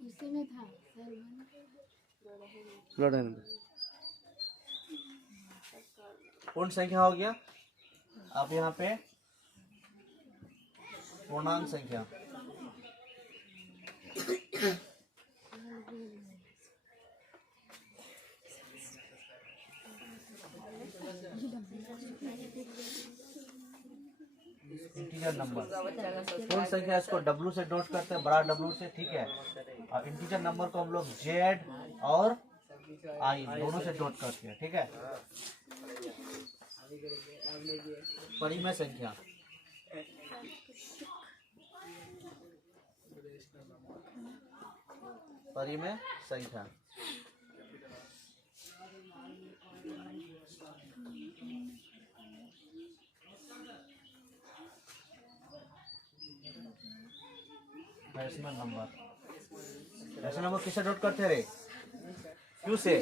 उसी में था सर। पूर्ण संख्या हो गया। अब यहाँ पे पूर्णांक संख्या। Integer number. पूर्ण संख्या इसको W से नोट करते हैं, बड़ा W से, ठीक है। और इंटीजर नंबर को हम लोग Z और I दोनों से नोट करते हैं, ठीक है। परिमेय संख्या। परिमेय संख्या। Decimal number. डेसिमल नंबर किससे नोट करते रे? क्यू से।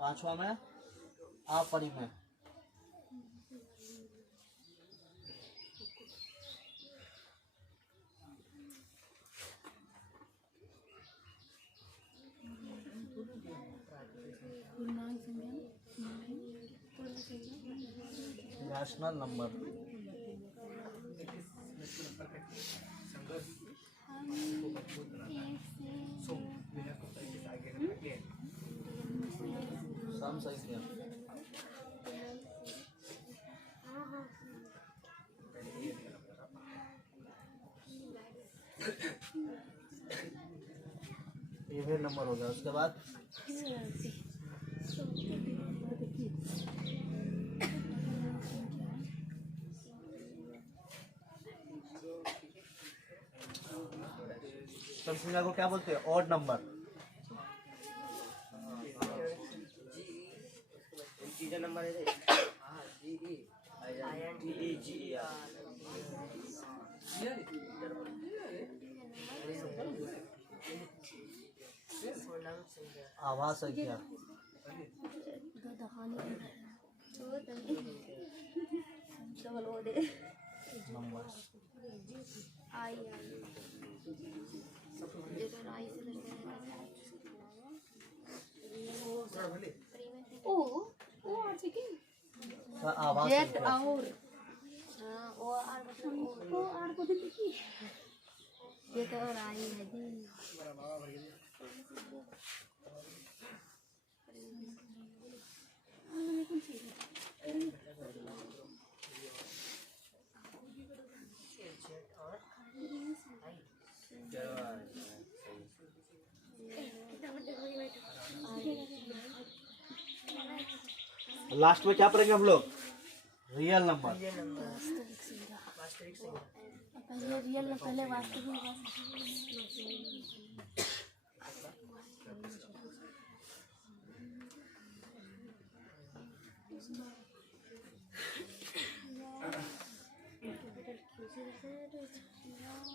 5वां में अपरिमेय। Rational number. सम संख्या। इवन नंबर हो गया। उसके बाद सम संख्या को क्या बोलते हैं? Odd number. नंबर है आवाज संख्या। आवाज संख्या। ये तो और आई है जी। लास्ट में क्या पढ़ेंगे हम लोग? Real number. पहले रियल में पहले वास्तविक।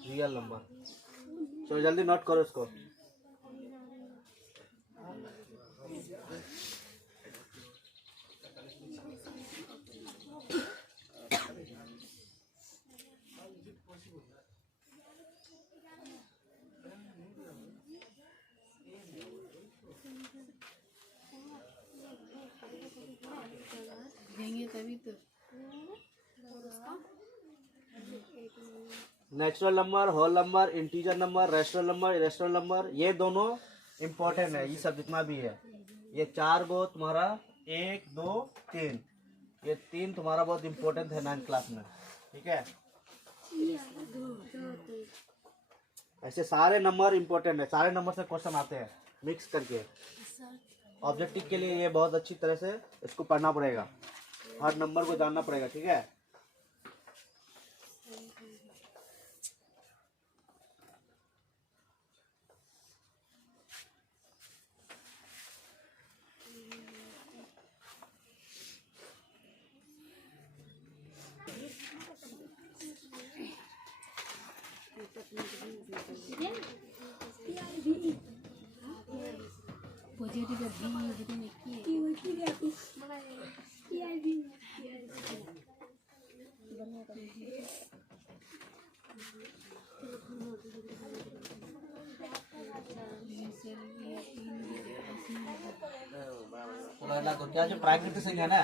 Real number. चलो जल्दी नोट करो इसको। देंगे तभी तो। Natural number, whole number, integer number, rational number, irrational number, ये दोनों इम्पोर्टेंट है। ये सब जितना भी है, ये 4 गो तुम्हारा 1 2 3, ये 3 तुम्हारा बहुत इम्पोर्टेंट है 9th क्लास में, ठीक है। ऐसे सारे नंबर इम्पोर्टेंट है, सारे नंबर से क्वेश्चन आते हैं मिक्स करके। ऑब्जेक्टिव के लिए ये बहुत अच्छी तरह से इसको पढ़ना पड़ेगा, हर नंबर को जानना पड़ेगा, ठीक है। पॉजिटिव का बी होते हैं की तो क्या जो प्राकृतिक संख्या ना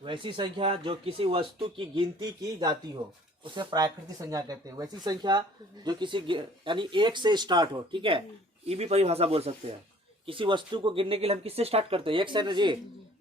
वैसी संख्या जो किसी वस्तु की गिनती की जाती हो उसे प्राकृतिक संख्या कहते हैं। वैसी संख्या जो किसी यानी एक से स्टार्ट हो, ठीक है, ये भी परिभाषा बोल सकते हैं। किसी वस्तु को गिनने के लिए हम किससे स्टार्ट करते हैं? एक से ना जी,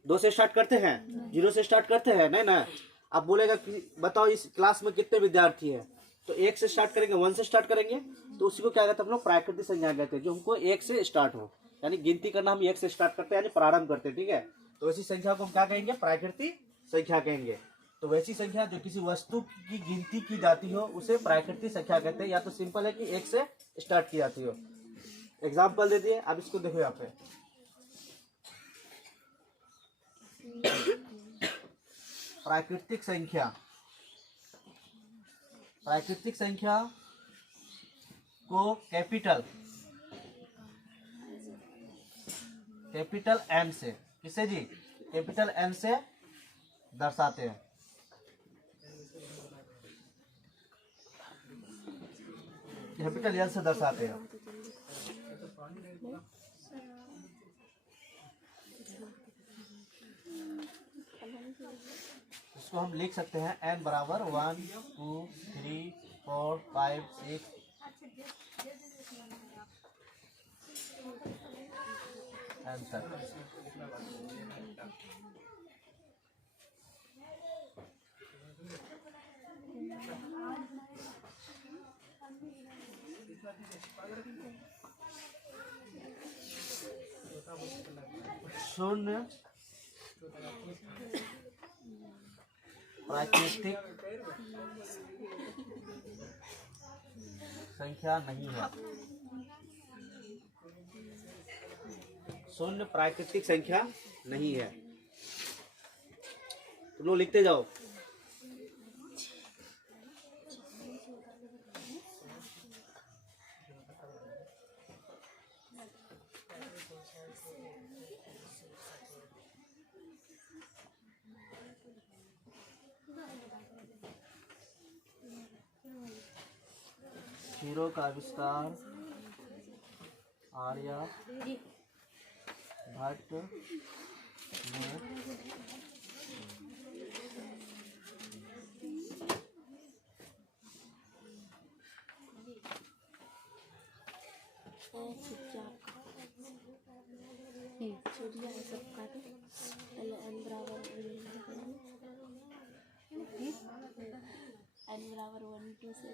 दो से स्टार्ट करते हैं, जीरो से स्टार्ट करते हैं, नहीं ना। अब बोलेगा कि बताओ इस क्लास में कितने विद्यार्थी हैं, तो एक से स्टार्ट करेंगे, वन से स्टार्ट करेंगे, तो उसी को क्या कहते हैं हम लोग? प्राकृतिक संख्या कहते हैं, जो हमको एक से स्टार्ट हो, यानी गिनती करना हम एक से स्टार्ट करते हैं, यानी प्रारंभ करते हैं, ठीक है। तो वैसी संख्या को हम क्या कहेंगे? प्राकृतिक संख्या कहेंगे। तो वैसी संख्या जो किसी वस्तु की गिनती की जाती हो उसे प्राकृतिक संख्या कहते हैं। या तो सिंपल है कि एक से स्टार्ट की जाती हो। एग्जाम्पल दे दिए, अब इसको देखो यहाँ पे। प्राकृतिक संख्या, प्राकृतिक संख्या को कैपिटल एन से, किससे जी? कैपिटल एन से दर्शाते हैं। कैपिटल एन से दर्शाते हैं। इसको हम लिख सकते हैं एन बराबर 1 2 3 4 5 6 एन तक। शून्य प्राकृतिक संख्या नहीं है। शून्य प्राकृतिक संख्या नहीं है। तुम लोग लिखते जाओ। जीरो का आविष्कार आर्यभट्ट ने n बराबर 1 2 से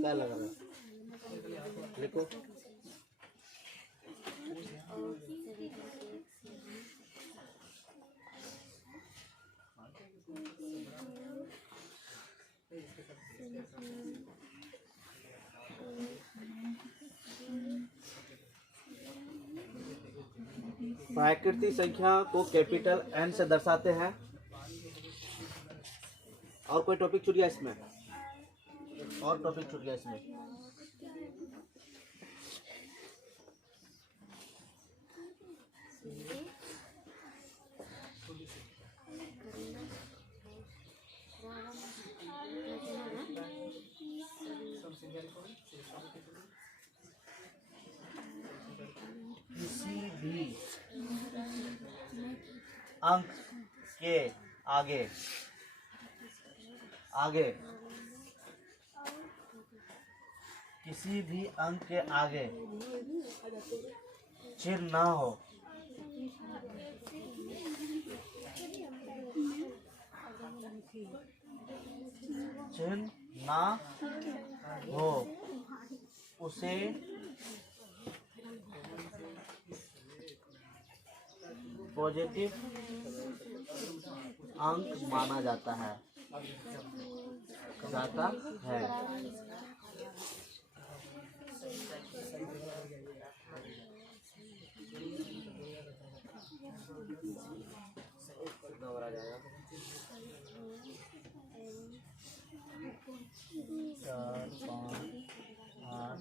क्या लगा लिखो। प्राकृतिक संख्या को कैपिटल एन से दर्शाते हैं। और कोई टॉपिक छूट गया इसमें? और टॉपिक छूट गया इसमें? किसी भी अंक के आगे किसी भी अंक के आगे चिन्ह ना हो उसे पॉजिटिव अंक माना जाता है। दोबारा जाएगा 4 5 8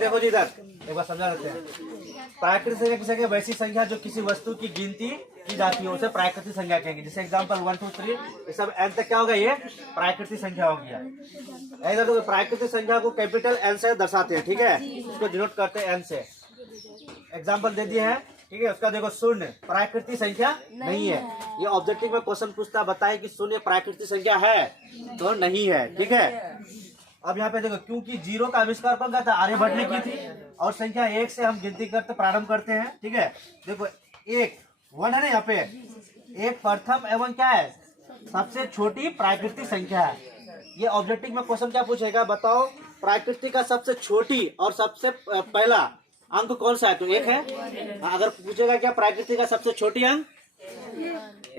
देखो जी इधर एक बार समझा लेते हैं। प्राकृतिक संख्या किसे कहेंगे? वैसी संख्या जो किसी वस्तु की गिनती की जाती है उसे प्राकृतिक संख्या कहेंगे। जैसे एग्जांपल 1 2 3 ये सब एन तक क्या होगा? ये प्राकृतिक संख्या हो गया। इधर तो प्राकृतिक संख्या को कैपिटल एन से दर्शाते हैं, ठीक है, उसको डिनोट करते हैं एन से। एग्जाम्पल दे दिए हैं, ठीक है। उसका देखो शून्य प्राकृतिक संख्या नहीं है। ये ऑब्जेक्टिव में क्वेश्चन पूछता, बताए कि शून्य प्राकृतिक संख्या है तो नहीं है, ठीक है। अब यहाँ पे देखो, क्योंकि जीरो का आविष्कार कौन का था? आर्यभट्ट ने की थी। और संख्या 1 से हम गिनती करते प्रारंभ करते हैं, ठीक है। देखो 1 1 है ना, यहाँ पे 1 प्रथम एवं क्या है? सबसे छोटी प्राकृतिक संख्या है। ये ऑब्जेक्टिव में क्वेश्चन क्या पूछेगा? बताओ प्राकृतिक का सबसे छोटी और सबसे पहला अंक कौन सा है? तो 1 है। अगर पूछेगा क्या प्राकृतिक का सबसे छोटी अंक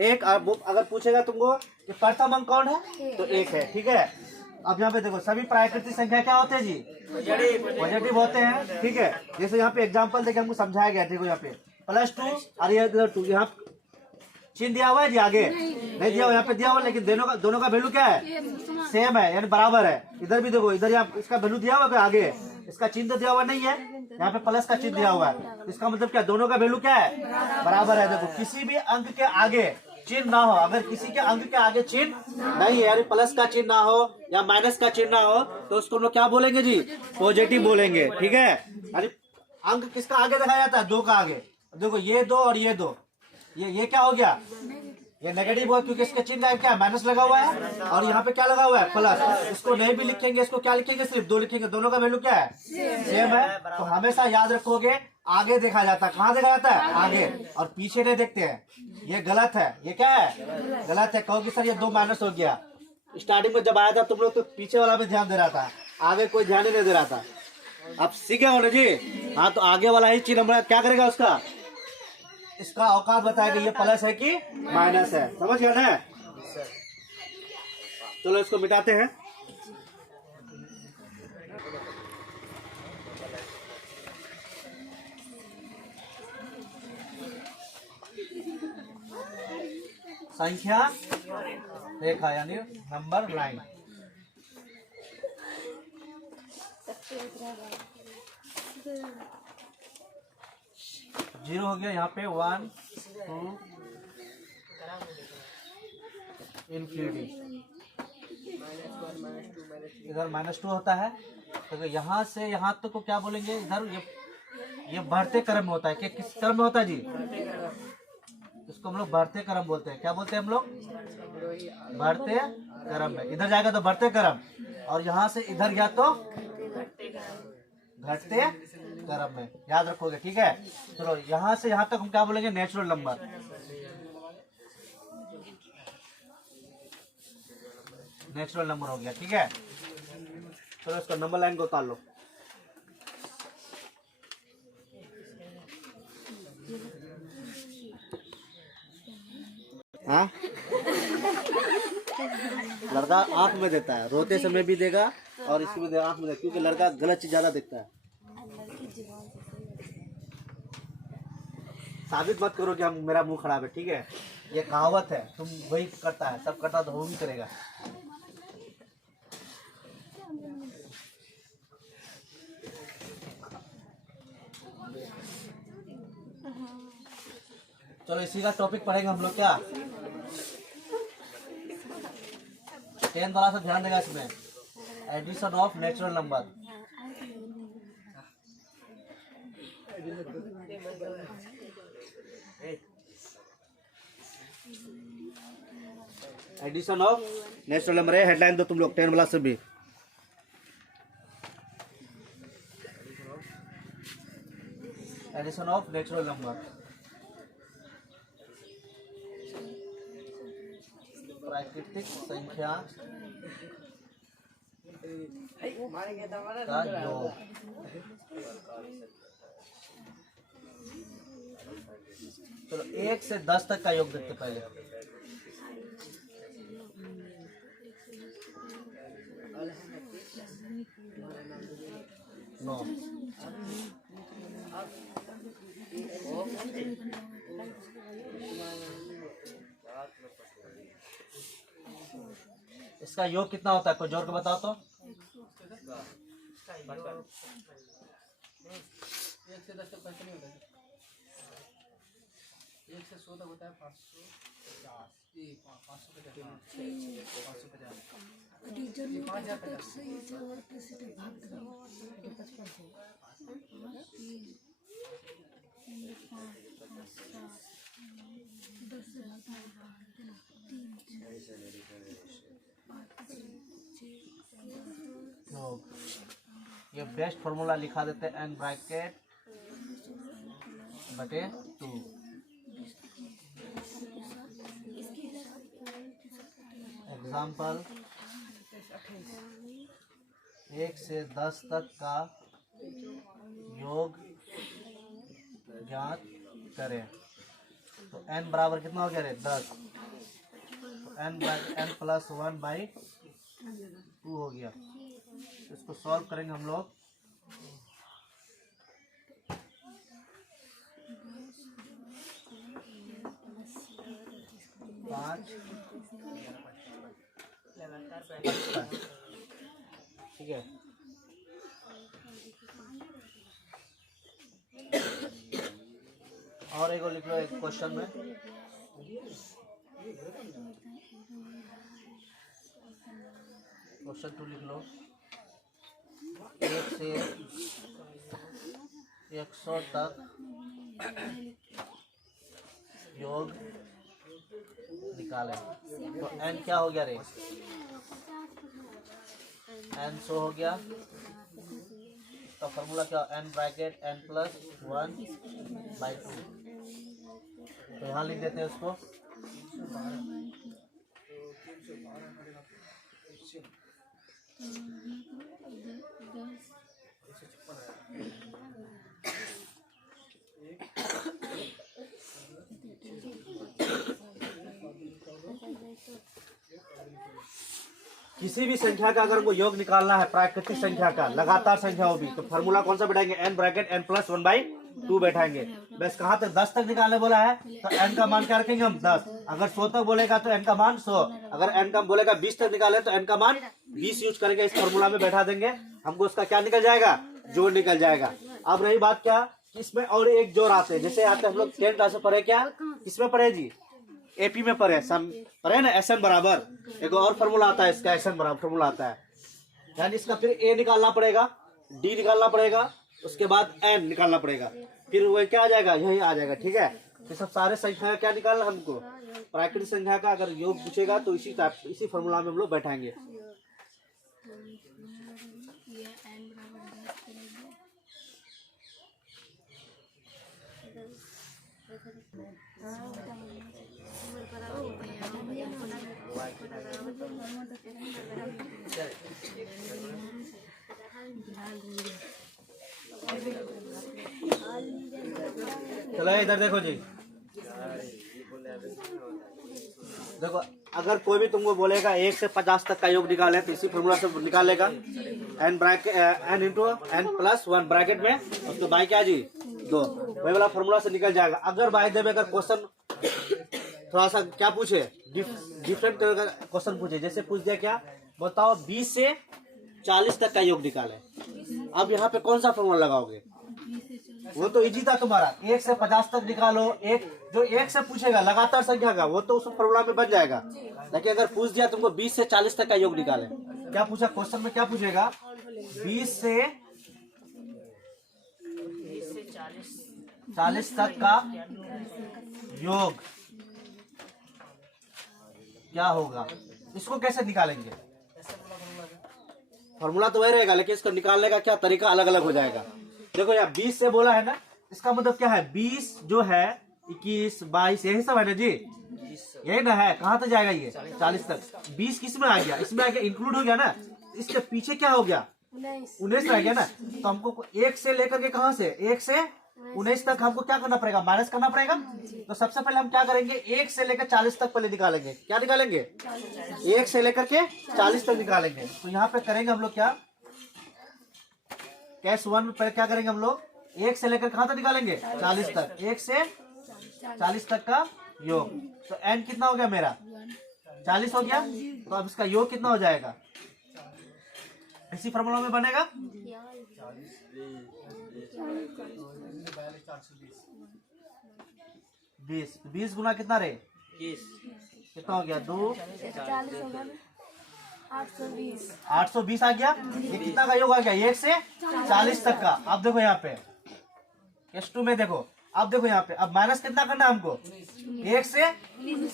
1, अगर पूछेगा तुमको कि प्रथम अंक कौन है तो 1 है, ठीक है। अब यहाँ पे देखो सभी प्राकृतिक संख्या क्या होते हैं जी? पॉजिटिव होते हैं, ठीक है। जैसे यहाँ पे एग्जांपल देके हमको समझाया गया, देखो यहाँ पे +2 और ये 2, यहाँ चिन्ह दिया हुआ है जी, आगे नहीं दिया हुआ, यहाँ पे दिया हुआ, लेकिन दोनों का वैल्यू क्या है? सेम है, यानी बराबर है। इधर भी देखो, इधर यहाँ इसका वैल्यू दिया हुआ है, आगे इसका चिन्ह दिया हुआ नहीं है, यहाँ पे प्लस का चिन्ह दिया हुआ है। इसका मतलब क्या? दोनों का वैल्यू क्या है? बराबर है। देखो किसी भी अंक के आगे चिन्ह ना हो, अगर किसी के अंक के आगे चिन्ह नहीं है, यानी प्लस का चिन्ह ना हो या माइनस का चिन्ह ना हो, तो उसको हम लोग क्या बोलेंगे जी? पॉजिटिव बोलेंगे। ठीक है, यानी अंक किसका आगे दिखाया जाता है? 2 का आगे। देखो ये 2 और ये 2, ये क्या हो गया? ये नेगेटिव है, क्योंकि इसके चिन्ह का क्या माइनस लगा हुआ है, और यहाँ पे क्या लगा हुआ है? प्लस। इसको नहीं भी लिखेंगे, इसको क्या लिखेंगे? सिर्फ 2 लिखेंगे। दोनों का वैल्यू क्या है? सेम है। तो हमेशा याद रखोगे, आगे देखा जाता है। कहाँ देखा जाता है? आगे, और पीछे नहीं देखते हैं। ये गलत है। ये क्या है? गलत है। कहोगे सर ये 2 माइनस हो गया। स्टार्टिंग में जब आया था तुम लोग तो पीछे वाला में ध्यान दे रहा था, आगे कोई ध्यान ही नहीं दे रहा था। अब सीखे हो ना जी? हाँ, तो आगे वाला ही चिन्ह हमारा क्या करेगा? उसका इसका औकात बताएगा, ये प्लस है कि माइनस है। समझ गया ना? चलो इसको मिटाते हैं। संख्या रेखा यानी नंबर लाइन। जीरो हो गया यहाँ पे, 1 2 इनफिनिटी। इधर -2 होता है, तो यहाँ से यहाँ तक को क्या बोलेंगे? इधर ये बढ़ते क्रम में होता है। किस क्रम में होता है जी? इसको हम लोग बढ़ते क्रम बोलते हैं। क्या बोलते हैं हम लोग? बढ़ते क्रम में। इधर जाएगा तो बढ़ते क्रम, और यहाँ से इधर गया तो घटते क्रम में। याद रखोगे, ठीक है? चलो यहाँ से यहाँ तक हम क्या बोलेंगे? Natural number. नेचुरल नंबर हो गया, ठीक है? चलो इसका नंबर लाइन को उतार लो। हाँ, लड़का आंख में देता है, रोते समय भी देगा और इसमें भी आंख में देगा, क्योंकि लड़का गलत चीज ज्यादा देखता है। साबित मत करो कि हम मेरा मुंह खराब है, ठीक है? ये कहावत है, तुम वही करता है, सब करता तो वो भी करेगा। चलो इसी का टॉपिक पढ़ेंगे हम लोग। क्या 10 वाला से ध्यान देगा इसमें, addition of natural number. Addition of natural number है, हेडलाइन दो तुम लोग 10 वाला से भी। एडिशन ऑफ नेचुरल नंबर, प्राकृतिक संख्या का योग। चलो 1 से 10 तक का योग देखते पहले। 9। इसका योग कितना होता है? कोई जोर के बताओ तो। 1 से 10 तक कैसे नहीं होता है? 1 से 100 तक होता है 550, ये बेस्ट फॉर्मूला लिखा देते हैं, n ब्रैकेट बटे 2। एग्जाम्पल 1 से 10 तक का योग ज्ञात करें। तो n बराबर कितना हो गया रे? 10। तो n प्लस 1/2 हो गया। इसको सॉल्व करेंगे हम लोग। ठीक है, और एक लिख लो एक क्वेश्चन में। क्वेश्चन 2 लिख लो। 1 से 100 तक योग निकालें। तो n क्या हो गया रे? n 100 हो गया। तो फॉर्मूला क्या? n bracket n plus 1/2। तो यहाँ लिख देते हैं उसको। किसी भी संख्या का अगर हमको योग निकालना है, प्राकृतिक संख्या का, लगातार संख्या हो भी, तो फॉर्मूला कौन सा बैठाएंगे? n bracket n plus 1/2 बैठाएंगे। बस कहाँ तक? 10 तक निकालने बोला है, तो n का मान क्या रखेंगे हम? 10। अगर 100 तक बोलेगा तो n का मान 100। अगर n का बोलेगा 20 तक निकाले तो n का मान 20 यूज करेंगे। इस फॉर्मूला में बैठा देंगे, हमको उसका क्या निकल जाएगा? जोड़ निकल जाएगा। अब रही बात क्या, इसमें और एक जोड़ आते हैं। जैसे आते हैं हम लोग 10 क्लास में पढ़े, क्या किसमें पढ़े जी? एपी में पढ़े, पढ़े ना, SN बराबर। एक और फॉर्मूला आता है इसका, SN बराबर फॉर्मूला आता है। यानी इसका फिर A निकालना पड़ेगा, D निकालना पड़ेगा, उसके बाद N निकालना पड़ेगा, फिर वो क्या आ जाएगा? यही आ जाएगा। ठीक है, तो सब सारे संख्या का क्या निकालना हमको? प्राकृतिक संख्या का अगर योग पूछेगा तो इसी फॉर्मूला में हम लोग बैठाएंगे। चलो इधर देखो जी, देखो अगर कोई भी तुमको बोलेगा 1 से 50 तक का योग निकाले, तो इसी फॉर्मूला से निकालेगा। n bracket n into n plus 1 bracket में, उसको बाई क्या जी? 2। वही वाला फॉर्मूला से निकल जाएगा। अगर बाई देवे अगर क्वेश्चन थोड़ा सा क्या पूछे, डिफरेंट क्वेश्चन पूछे, जैसे पूछ दिया क्या, बताओ 20 से 40 तक का योग निकाले। अब यहाँ पे कौन सा फॉर्मूला लगाओगे? वो तो इजी था तुम्हारा, 1 से 50 तक निकालो। एक जो 1 से पूछेगा लगातार संख्या का, वो तो उस फॉर्मूला में बन जाएगा। लेकिन अगर पूछ दिया तुमको 20 से 40 तक का योग निकाले, क्या पूछा क्वेश्चन में? क्या पूछेगा? 20 से 40 तक का योग क्या होगा? इसको कैसे निकालेंगे? फॉर्मूला तो वही रहेगा, लेकिन इसको निकालने का क्या तरीका अलग अलग हो जाएगा। देखो यार 20 से बोला है ना, इसका मतलब क्या है? 20 जो है 21, 22 यही सब है ना जी, यही ना है। कहाँ तक जाएगा ये? 40 तक। 20 किस में आ गया? इसमें आ गया, इंक्लूड हो गया ना। इसके पीछे क्या हो गया? 19 रह गया ना। तो हमको 1 से लेकर के कहाँ से 1 से 19 तक हमको क्या करना पड़ेगा? माइनस करना पड़ेगा। तो सबसे पहले हम क्या करेंगे? 1 से लेकर 40 तक पहले निकालेंगे। क्या निकालेंगे? 1 से लेकर के 40 तक निकालेंगे। तो यहाँ पे करेंगे हम लोग क्या, केस 1 में पहले क्या करेंगे हम लोग? 1 से लेकर कहाँ तक निकालेंगे? 40 तक। 1 से 40 तक का योग। तो n कितना हो गया मेरा? 40 हो गया। तो अब इसका योग कितना हो जाएगा? इसी फॉर्मूला में बनेगा। 20 गुना कितना रे? कितना हो गया? 2 820 आ गया। ये कितना का योग आ गया? 1 से 40 तक का। अब देखो यहाँ पे केस 2 में देखो, अब देखो यहाँ पे, अब माइनस कितना करना है हमको? 1 से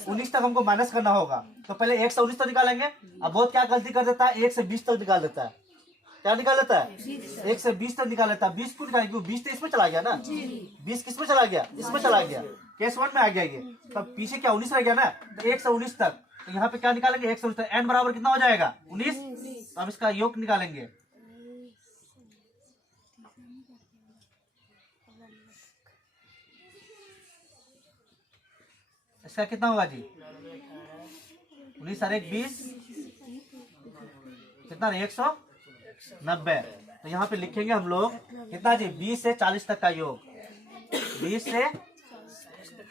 19 तक हमको माइनस करना होगा। तो पहले 1 से 19 तक निकालेंगे। अब बहुत क्या गलती कर देता है? 1 से 20 तक निकाल देता है। क्या निकाल लेता है? 1 से 20 तक निकाल लेता है। 20 को निकालेंगे क्यों? 20 तो इसमें चला गया ना। 20 किस में चला गया? इसमें चला गया। केस 1 में आ गया ये। तब पीछे क्या 19 रह गया ना। तो 1 से 19 तक, तो यहाँ पे क्या निकालेंगे? 1 से 19 तक। n बराबर कितना हो जाएगा? 19। तो अब इसका योग निकालेंगे। इसका कितना होगा जी? 19 और 1 20, कितना? 190। तो यहाँ पे लिखेंगे हम लोग कितना जी? 20 से 40 तक का योग। 20 से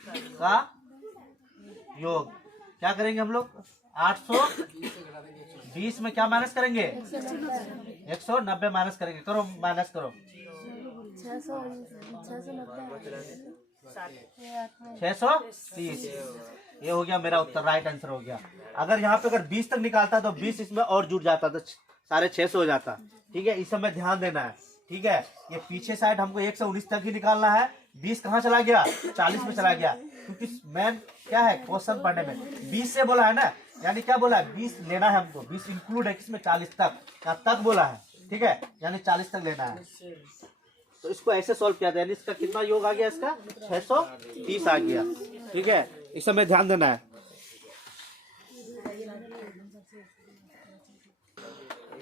का योग क्या करेंगे हम लोग? 820 में क्या माइनस करेंगे? 190 माइनस करेंगे। करो माइनस करो। 630। ये हो गया मेरा उत्तर, राइट आंसर हो गया। अगर यहाँ पे अगर 20 तक निकालता तो 20 इसमें और जुड़ जाता तो 650 हो जाता। ठीक है, इस समय ध्यान देना है। ठीक है, ये पीछे साइड हमको 119 तक ही निकालना है। 20 कहाँ चला गया, 40 में चला गया, क्योंकि मेन क्या है क्वेश्चन पढ़ने में 20 से बोला है ना, यानी क्या बोला है 20 लेना है हमको, 20 इंक्लूड है किसमें 40 तक, क्या तक बोला है। ठीक है, यानी 40 तक लेना है। तो इसको ऐसे सॉल्व किया था, यानी इसका कितना योग आ गया, इसका 630 आ गया। ठीक है, इस समय ध्यान देना है।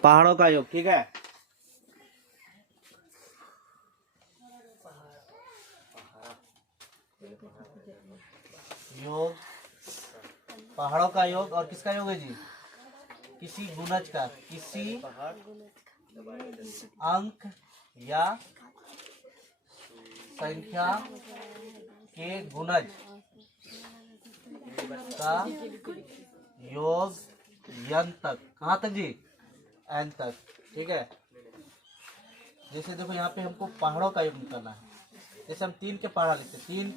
पहाड़ों का योग, ठीक है, योग, पहाड़ों का योग और किसका योग है जी, किसी गुणज का, किसी अंक या संख्या के गुणज का योग n तक, कहाँ तक जी, n तक। ठीक है, जैसे देखो यहाँ पे हमको पहाड़ों का योग निकालना है। जैसे हम 3 के पहाड़ा लिखते, 3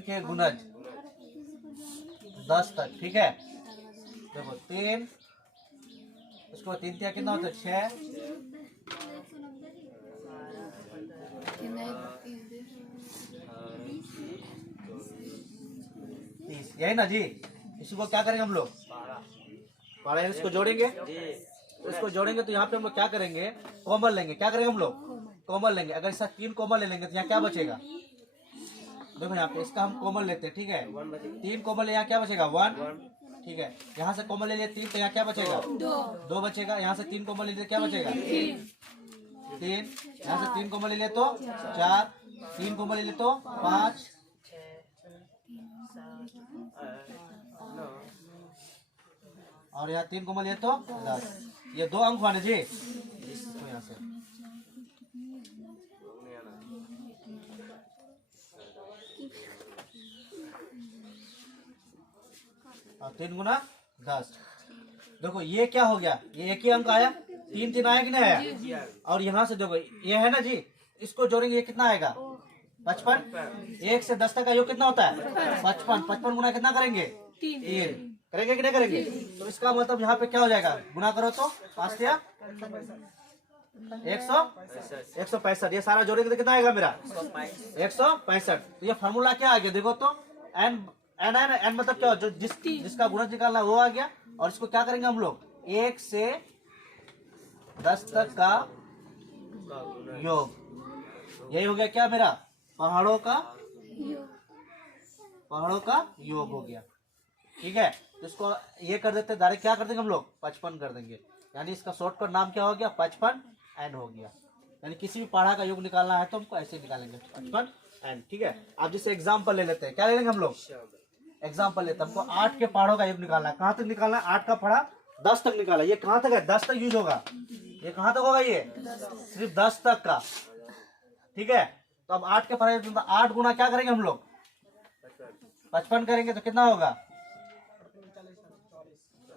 के गुणज 10 तक। ठीक है, देखो 3, इसको 3 तिया कितना होता है 6, यही ना जी। इसी को क्या करेंगे हम लोग, पहाड़ा, इसको जोड़ेंगे, तो इसको जोड़ेंगे तो यहाँ पे हम लोग क्या करेंगे, कॉमन लेंगे। क्या करेंगे हम लोग, कॉमन लेंगे। अगर इसका 3 कॉमन ले लेंगे तो यहाँ क्या बचेगा, देखो यहाँ पे इसका हम कॉमन लेते हैं। ठीक है, 3 कॉमन ले, यहाँ क्या बचेगा 1। ठीक है, यहाँ से कॉमन ले लिया 3 तो यहाँ क्या बचेगा 2 बचेगा। यहाँ से 3 कॉमन ले लिया क्या बचेगा 3। यहाँ से 3 कॉमन ले लिया तो 4, 3 कॉमन ले लिया तो 5, और यहाँ 3 कॉमन लिया तो 10। ये 2 अंक हुआ ना जी, तो यहाँ से और 3 गुना 10। देखो ये क्या हो गया, ये एक ही अंक आया, 3 3 आया कि नहीं आया। और यहाँ से देखो ये है ना जी, इसको जोड़ेंगे, ये कितना आएगा 55। 1 से 10 तक का योग कितना होता है 55। 55 गुना कितना करेंगे 3, करेंगे कि नहीं करेंगे। तो इसका मतलब यहाँ पे क्या हो जाएगा, गुना करो तो 5 या 165। ये सारा जोड़ेंगे तो कितना आएगा मेरा 165। तो ये फार्मूला क्या आ गया, देखो तो n n है ना, n मतलब क्या, जो जिसका गुणज निकालना वो आ गया। और इसको क्या करेंगे हम लोग 1 से 10 तक का योग, यही हो गया क्या मेरा पहाड़ों का योग हो गया। ठीक है, तो इसको ये कर देते, डायरेक्ट क्या कर देंगे हम लोग 55 कर देंगे, यानी इसका शॉर्टकट नाम क्या हो गया 55n हो गया। यानी किसी भी पहाड़ा का योग निकालना है तो हमको ऐसे निकालेंगे 55n। ठीक है, अब जैसे एग्जाम्पल ले लेते हैं, क्या ले लेंगे हम लोग एग्जाम्पल लेते हैं। हमको 8 के पहाड़ों का योग निकालना है। कहाँ तक निकालना है, 8 का पहाड़ा 10 तक निकाला। ये कहाँ तक है 10 तक यूज होगा, ये कहाँ तक होगा, ये सिर्फ 10 तक का। ठीक है, तो अब 8 के पहाड़े 8 गुना क्या करेंगे हम लोग 55 करेंगे तो कितना होगा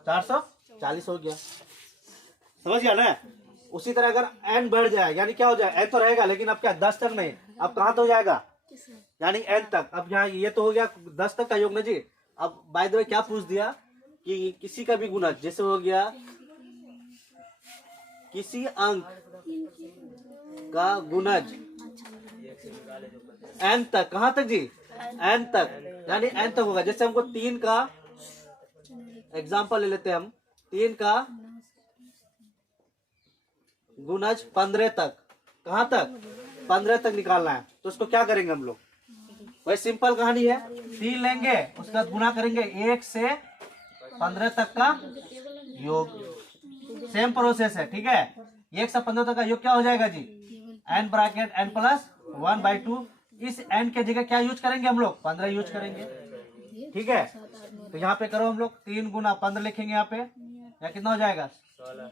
440 हो गया। समझ गया ना। उसी तरह अगर n बढ़ जाए, यानी क्या हो जाए, n तो रहेगा लेकिन अब क्या 10 तक नहीं, अब कहाँ तक हो जाएगा, यानी n तक। अब यहाँ ये तो हो गया 10 तक का योग ना जी। अब बाय द वे क्या पूछ दिया कि किसी का भी गुणज, जैसे हो गया किसी अंक का गुणज n तक, कहाँ तक जी n तक, यानी n तक होगा। जैसे हमको 3 का एग्जाम्पल ले लेते हैं, हम 3 का गुणज 15 तक, कहाँ तक 15 तक निकालना है। तो उसको क्या करेंगे हम लोग, वही सिंपल कहानी है, 3 लेंगे उसके बाद गुना करेंगे 1 से 15 तक का योग। सेम प्रोसेस है। ठीक है, 1 से 15 तक का योग क्या हो जाएगा जी n ब्रैकेट n प्लस 1/2। इस n के जगह क्या यूज करेंगे हम लोग 15 यूज करेंगे। ठीक है, तो यहाँ पे करो हम लोग 3 गुना 15 लिखेंगे यहाँ पे, या कितना हो जाएगा 16,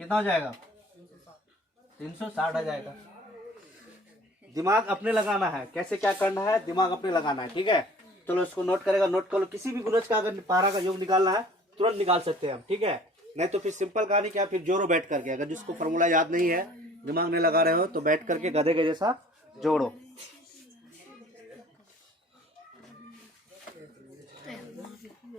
कितना हो जाएगा 360 आ जाएगा। दिमाग अपने लगाना है, कैसे क्या करना है दिमाग अपने लगाना है। ठीक है, चलो इसको नोट करेगा, नोट कर लो। किसी भी गुणज का अगर पहाड़ा का योग निकालना है तुरंत निकाल सकते हैं हम, ठीक है। नहीं तो फिर सिंपल कहानी क्या, फिर जोड़ो बैठ करके। अगर जिसको फॉर्मूला याद नहीं है, दिमाग में लगा रहे हो, तो बैठ करके गधे के जैसा जोड़ो।